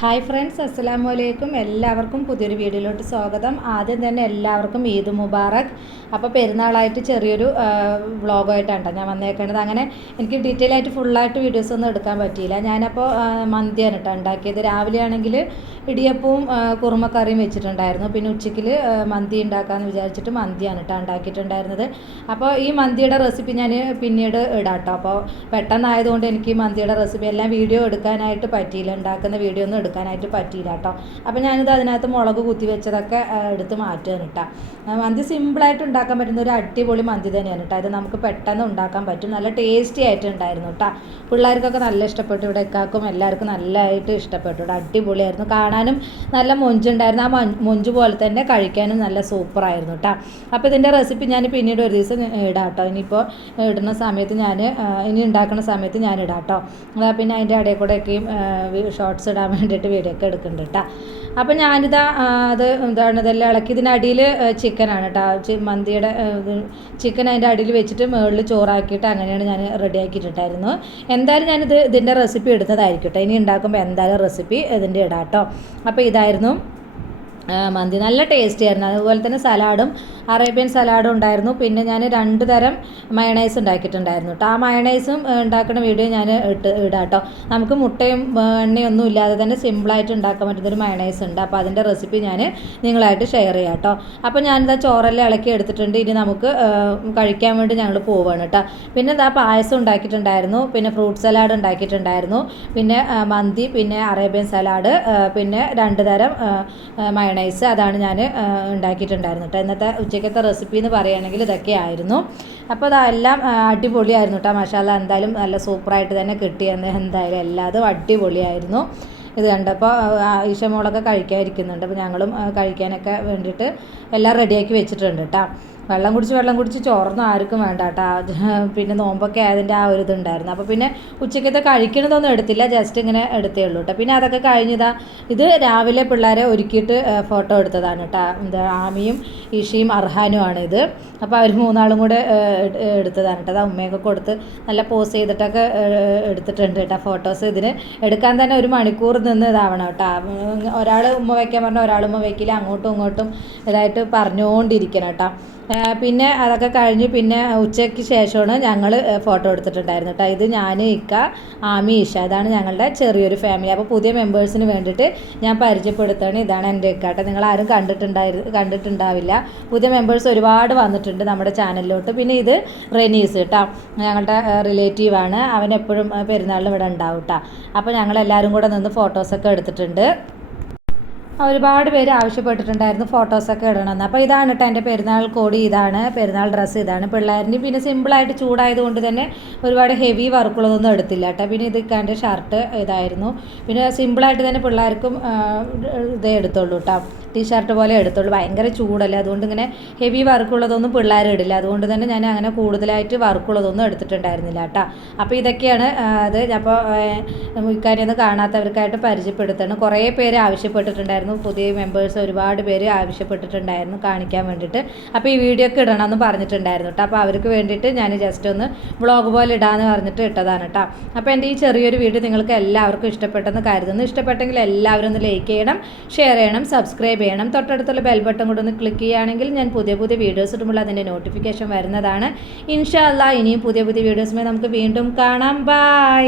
Hi friends, അസ്സലാമു അലൈക്കും. എല്ലാവർക്കും പുതിയൊരു വീഡിയോയിലോട്ട് സ്വാഗതം. ആദ്യം തന്നെ എല്ലാവർക്കും ഈദ് മുബാറക്. അപ്പോൾ പെരുന്നാളായിട്ട് ചെറിയൊരു വ്ളോഗായിട്ടാണ് ഞാൻ വന്നേക്കുന്നത്. അങ്ങനെ എനിക്ക് ഡീറ്റെയിൽ ആയിട്ട് ഫുള്ളായിട്ട് വീഡിയോസ് ഒന്നും എടുക്കാൻ പറ്റിയില്ല. ഞാനപ്പോൾ മന്തിയാണ് കേട്ടോ ഉണ്ടാക്കിയത്. രാവിലെ ആണെങ്കിൽ ഇടിയപ്പവും കുറുമക്കറിയും വെച്ചിട്ടുണ്ടായിരുന്നു. പിന്നെ ഉച്ചയ്ക്ക് മന്തി ഉണ്ടാക്കാമെന്ന് വിചാരിച്ചിട്ട് മന്തിയാണ് കേട്ടോ ഉണ്ടാക്കിയിട്ടുണ്ടായിരുന്നത്. അപ്പോൾ ഈ മന്തിയുടെ റെസിപ്പി ഞാൻ പിന്നീട് ഇടാം കേട്ടോ. അപ്പോൾ പെട്ടെന്നായതുകൊണ്ട് എനിക്ക് ഈ മന്തിയുടെ റെസിപ്പി എല്ലാം വീഡിയോ എടുക്കാനായിട്ട് പറ്റിയില്ല, ഉണ്ടാക്കുന്ന വീഡിയോ ഒന്നും എടുക്കാനായിട്ട് പറ്റിയില്ല കേട്ടോ. അപ്പോൾ ഞാനിത് അതിനകത്ത് മുളക് കുത്തി വെച്ചതൊക്കെ എടുത്ത് മാറ്റുകയാണ് കേട്ടോ. മന്തി സിമ്പിളായിട്ട് ഉണ്ടാക്കാൻ പറ്റുന്ന ഒരു അടിപൊളി മന്തി തന്നെയാണ് കേട്ടോ. ഇത് നമുക്ക് പെട്ടെന്ന് ഉണ്ടാക്കാൻ പറ്റും. നല്ല ടേസ്റ്റി ആയിട്ടുണ്ടായിരുന്നു കേട്ടോ. പിള്ളേർക്കൊക്കെ നല്ല ഇഷ്ടപ്പെട്ടു. ഇവിടെ എക്കാക്കും എല്ലാവർക്കും നല്ലതായിട്ട് ഇഷ്ടപ്പെട്ടു. ഇവിടെ അടിപൊളിയായിരുന്നു. കാണാനും നല്ല മൊഞ്ചുണ്ടായിരുന്നു. ആ മൊഞ്ച് പോലെ തന്നെ കഴിക്കാനും നല്ല സൂപ്പറായിരുന്നു കേട്ടോ. അപ്പോൾ ഇതിൻ്റെ റെസിപ്പി ഞാൻ പിന്നീട് ഒരു ദിവസം ഇടാം കേട്ടോ. ഇനിയിപ്പോൾ ഇടുന്ന സമയത്ത് ഇനി ഉണ്ടാക്കുന്ന സമയത്ത് ഞാൻ ഇടാം കേട്ടോ. പിന്നെ അതിൻ്റെ ഇടയിൽ കൂടെയൊക്കെയും ഷോർട്സ് ഇടാൻ വേണ്ടിയിട്ട് വീഡിയോ ഒക്കെ എടുക്കുന്നുണ്ട് കേട്ടോ. അപ്പോൾ ഞാനിതാ ഇതെല്ലാം ഇളക്കി ഇതിനടിയിൽ ചിക്കനാണ് കേട്ടോ. മന്തിയുടെ ചിക്കൻ അതിൻ്റെ അടിയിൽ വെച്ചിട്ട് മുകളിൽ ചോറാക്കിയിട്ട് അങ്ങനെയാണ് ഞാൻ റെഡിയാക്കിയിട്ടുണ്ടായിരുന്നു. എന്തായാലും ഇതിൻ്റെ റെസിപ്പി എടുത്തതായിരിക്കും കേട്ടോ. ഇനി ഉണ്ടാക്കുമ്പോൾ എന്തായാലും റെസിപ്പി ഇതിൻ്റെ ഇടാം കേട്ടോ. അപ്പോൾ ഇതായിരുന്നു മന്തി. നല്ല ടേസ്റ്റി ആയിരുന്നു. അതുപോലെ തന്നെ സലാഡും അറേബ്യൻ സലാഡും ഉണ്ടായിരുന്നു. പിന്നെ ഞാൻ 2 തരം മയണൈസ് ഉണ്ടാക്കിയിട്ടുണ്ടായിരുന്നു കേട്ടോ. ആ മയണൈസും ഉണ്ടാക്കുന്ന വീഡിയോ ഞാൻ ഇടാം കേട്ടോ. നമുക്ക് മുട്ടയും എണ്ണയൊന്നും ഇല്ലാതെ തന്നെ സിമ്പിളായിട്ട് ഉണ്ടാക്കാൻ പറ്റുന്നൊരു മയണൈസ് ഉണ്ട്. അപ്പോൾ അതിൻ്റെ റെസിപ്പി ഞാൻ നിങ്ങളായിട്ട് ഷെയർ ചെയ്യാം കേട്ടോ. അപ്പോൾ ഞാനിതാ ചോറെല്ലാം ഇളക്കി എടുത്തിട്ടുണ്ട്. ഇനി നമുക്ക് കഴിക്കാൻ വേണ്ടി ഞങ്ങൾ പോവുകയാണ് കേട്ടോ. പിന്നെ ഇതാ പായസം ഉണ്ടാക്കിയിട്ടുണ്ടായിരുന്നു. പിന്നെ ഫ്രൂട്ട് സലാഡ് ഉണ്ടാക്കിയിട്ടുണ്ടായിരുന്നു. പിന്നെ മന്തി, പിന്നെ അറേബ്യൻ സലാഡ്, പിന്നെ 2 തരം മയണൈസ്, അതാണ് ഞാൻ ഉണ്ടാക്കിയിട്ടുണ്ടായിരുന്നു കേട്ടോ. ഇന്നത്തെ ഉച്ചക്കത്തെ റെസിപ്പി എന്ന് പറയുകയാണെങ്കിൽ ഇതൊക്കെ ആയിരുന്നു. അപ്പോൾ അതെല്ലാം അടിപൊളിയായിരുന്നു കേട്ടോ. മാഷാഅല്ലാ, എന്തായാലും നല്ല സൂപ്പറായിട്ട് തന്നെ കിട്ടിയെന്ന്. എന്തായാലും എല്ലാതും അടിപൊളിയായിരുന്നു. ഇത് കണ്ടപ്പോൾ ഈശമോളൊക്കെ കഴിക്കാതിരിക്കുന്നുണ്ട്. അപ്പോൾ ഞങ്ങളും കഴിക്കാനൊക്കെ വേണ്ടിയിട്ട് എല്ലാം റെഡിയാക്കി വെച്ചിട്ടുണ്ട് കേട്ടോ. വെള്ളം കുടിച്ച് ചോറൊന്നും ആർക്കും വേണ്ട കേട്ടോ. പിന്നെ നോമ്പൊക്കെ ആയതിൻ്റെ ആ ഒരു ഇതുണ്ടായിരുന്നു. അപ്പോൾ പിന്നെ ഉച്ചക്കത്തെ കഴിക്കണതൊന്നും എടുത്തില്ല, ജസ്റ്റ് ഇങ്ങനെ എടുത്തേ ഉള്ളൂ കേട്ടോ. പിന്നെ അതൊക്കെ കഴിഞ്ഞതാ ഇത് രാവിലെ പിള്ളേരെ ഒരുക്കിയിട്ട് ഫോട്ടോ എടുത്തതാണ് കേട്ടോ. ആമിയും ഈഷയും അർഹാനുമാണ് ഇത്. അപ്പോൾ അവർ 3 ആളും കൂടെ എടുത്തതാണ് കേട്ടോ. അത് ഉമ്മയൊക്കെ കൊടുത്ത് നല്ല പോസ് ചെയ്തിട്ടൊക്കെ എടുത്തിട്ടുണ്ട് കേട്ടോ ഫോട്ടോസ്. ഇതിന് എടുക്കാൻ തന്നെ 1 മണിക്കൂർ നിന്ന് ഇതാവണം കേട്ടോ. ഒരാൾ ഉമ്മ വയ്ക്കാൻ പറഞ്ഞാൽ ഒരാൾ ഉമ്മ വയ്ക്കില്ല, അങ്ങോട്ടും ഇങ്ങോട്ടും ഇതായിട്ട് പറഞ്ഞുകൊണ്ടിരിക്കണം കേട്ടോ. പിന്നെ അതൊക്കെ കഴിഞ്ഞ് പിന്നെ ഉച്ചയ്ക്ക് ശേഷമാണ് ഞങ്ങൾ ഫോട്ടോ എടുത്തിട്ടുണ്ടായിരുന്നു കേട്ടോ. ഇത് ഞാൻ, ഇക്ക, ആമി, ഈഷ, ഇതാണ് ഞങ്ങളുടെ ചെറിയൊരു ഫാമിലി. അപ്പോൾ പുതിയ മെമ്പേഴ്സിന് വേണ്ടിയിട്ട് ഞാൻ പരിചയപ്പെടുത്തുകയാണ്. ഇതാണ് എൻ്റെ ഇക്ക കേട്ടോ. നിങ്ങളാരും കണ്ടിട്ടുണ്ടാവില്ല. പുതിയ മെമ്പേഴ്സ് ഒരുപാട് വന്നിട്ടുണ്ട് നമ്മുടെ ചാനലിലോട്ട്. പിന്നെ ഇത് റെനീസ് കേട്ടോ, ഞങ്ങളുടെ റിലേറ്റീവാണ്. അവൻ എപ്പോഴും പെരുന്നാളിന് ഇവിടെ ഉണ്ടാവും കേട്ടോ. അപ്പോൾ ഞങ്ങളെല്ലാവരും കൂടെ നിന്ന് ഫോട്ടോസൊക്കെ എടുത്തിട്ടുണ്ട്. ഒരുപാട് പേര് ആവശ്യപ്പെട്ടിട്ടുണ്ടായിരുന്നു ഫോട്ടോസൊക്കെ ഇടണമെന്ന്. അപ്പോൾ ഇതാണ് കേട്ടോ എൻ്റെ പെരുന്നാൾ കോടി. ഇതാണ് പെരുന്നാൾ ഡ്രസ്സ്. ഇതാണ് പിള്ളേരിന്. പിന്നെ സിമ്പിളായിട്ട് ചൂടായത് കൊണ്ട് തന്നെ ഒരുപാട് ഹെവി വർക്കുള്ളതൊന്നും എടുത്തില്ല കേട്ടോ. പിന്നെ ഇതൊക്കെ ഷർട്ട് ഇതായിരുന്നു. പിന്നെ സിമ്പിളായിട്ട് തന്നെ പിള്ളേർക്കും ഇതേ എടുത്തുള്ളൂ കേട്ടോ. ടീഷർട്ട് പോലെ എടുത്തുള്ളൂ. ഭയങ്കര ചൂടല്ലേ, അതുകൊണ്ട് ഇങ്ങനെ ഹെവി വർക്കുള്ളതൊന്നും പിള്ളേർ ഇടില്ല. അതുകൊണ്ട് തന്നെ ഞാൻ അങ്ങനെ കൂടുതലായിട്ട് വർക്കുള്ളതൊന്നും എടുത്തിട്ടുണ്ടായിരുന്നില്ല കേട്ടോ. അപ്പോൾ ഇതൊക്കെയാണ് അത്. അപ്പോൾ ഇക്കാര്യൊന്ന് കാണാത്തവർക്കായിട്ട് പരിചയപ്പെടുത്തണം. കുറേ പേര് ആവശ്യപ്പെട്ടിട്ടുണ്ടായിരുന്നു. പുതിയ മെമ്പേഴ്സ് ഒരുപാട് പേര് ആവശ്യപ്പെട്ടിട്ടുണ്ടായിരുന്നു കാണിക്കാൻ വേണ്ടിയിട്ട്. അപ്പോൾ ഈ വീഡിയോ ഒക്കെ ഇടണമെന്ന് പറഞ്ഞിട്ടുണ്ടായിരുന്നു കേട്ടോ. അപ്പോൾ അവർക്ക് വേണ്ടിയിട്ട് ഞാൻ ജസ്റ്റ് ഒന്ന് വ്ളോഗ് പോലെ ഇടാമെന്ന് പറഞ്ഞിട്ട് ഇട്ടതാണ് കേട്ടോ. അപ്പോൾ എൻ്റെ ഈ ചെറിയൊരു വീഡിയോ നിങ്ങൾക്ക് എല്ലാവർക്കും ഇഷ്ടപ്പെട്ടെന്ന് കരുതുന്നു. ഇഷ്ടപ്പെട്ടെങ്കിൽ എല്ലാവരും ഒന്ന് ലൈക്ക് ചെയ്യണം, ഷെയർ ചെയ്യണം, സബ്സ്ക്രൈബ് ചെയ്യണം. തൊട്ടടുത്തുള്ള ബെൽ ബട്ടൺ കൂടെ ഒന്ന് ക്ലിക്ക് ചെയ്യുകയാണെങ്കിൽ ഞാൻ പുതിയ വീഡിയോസ് ഇടുമ്പോൾ അതിൻ്റെ നോട്ടിഫിക്കേഷൻ വരുന്നതാണ്. ഇൻഷാ അല്ലാഹ് ഇനിയും പുതിയ വീഡിയോസുമായി നമുക്ക് വീണ്ടും കാണാം. ബൈ.